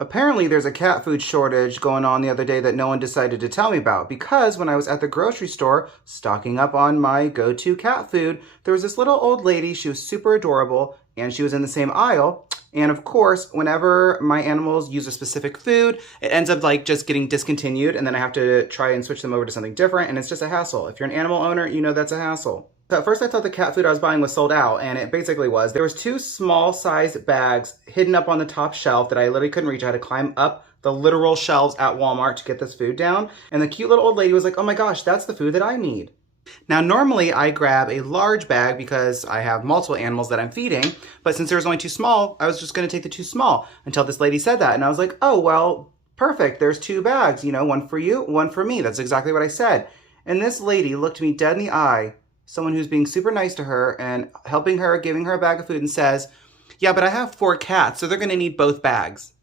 Apparently, there's a cat food shortage going on the other day that no one decided to tell me about because when I was at the grocery store stocking up on my go-to cat food, there was this little old lady. She was super adorable and she was in the same aisle. And of course, whenever my animals use a specific food, it ends up like just getting discontinued and then I have to try and switch them over to something different and it's just a hassle. If you're an animal owner, you know that's a hassle. At first I thought the cat food I was buying was sold out, and it basically was. There was two small sized bags hidden up on the top shelf that I literally couldn't reach. I had to climb up the literal shelves at Walmart to get this food down. And the cute little old lady was like, oh my gosh, that's the food that I need. Now, normally I grab a large bag because I have multiple animals that I'm feeding, but since there was only two small, I was just gonna take the two small until this lady said that. And I was like, oh, well, perfect. There's two bags, you know, one for you, one for me. That's exactly what I said. And this lady looked me dead in the eye, someone who's being super nice to her and helping her, giving her a bag of food, and says, yeah, but I have 4 cats, so they're gonna need both bags.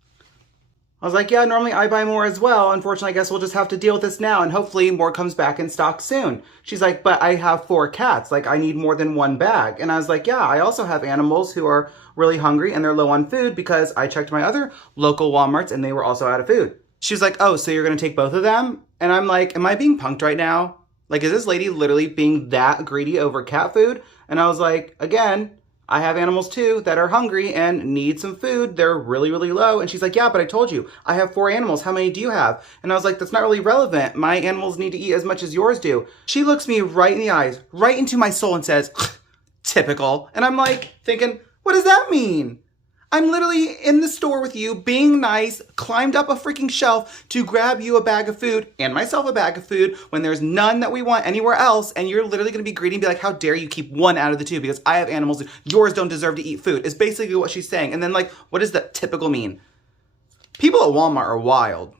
I was like, yeah, normally I buy more as well. Unfortunately, I guess we'll just have to deal with this now and hopefully more comes back in stock soon. She's like, but I have 4 cats, like I need more than one bag. And I was like, yeah, I also have animals who are really hungry and they're low on food because I checked my other local Walmarts and they were also out of food. She was like, oh, so you're gonna take both of them? And I'm like, am I being punked right now? Like, is this lady literally being that greedy over cat food? And I was like, again, I have animals too that are hungry and need some food. They're really, really low. And she's like, yeah, but I told you, I have 4 animals. How many do you have? And I was like, that's not really relevant. My animals need to eat as much as yours do. She looks me right in the eyes, right into my soul and says, typical. And I'm like thinking, what does that mean? I'm literally in the store with you, being nice, climbed up a freaking shelf to grab you a bag of food and myself a bag of food when there's none that we want anywhere else, and you're literally gonna be greedy and be like, how dare you keep one out of the two because I have animals, yours don't deserve to eat food, is basically what she's saying. And then like, what does that typical mean? People at Walmart are wild.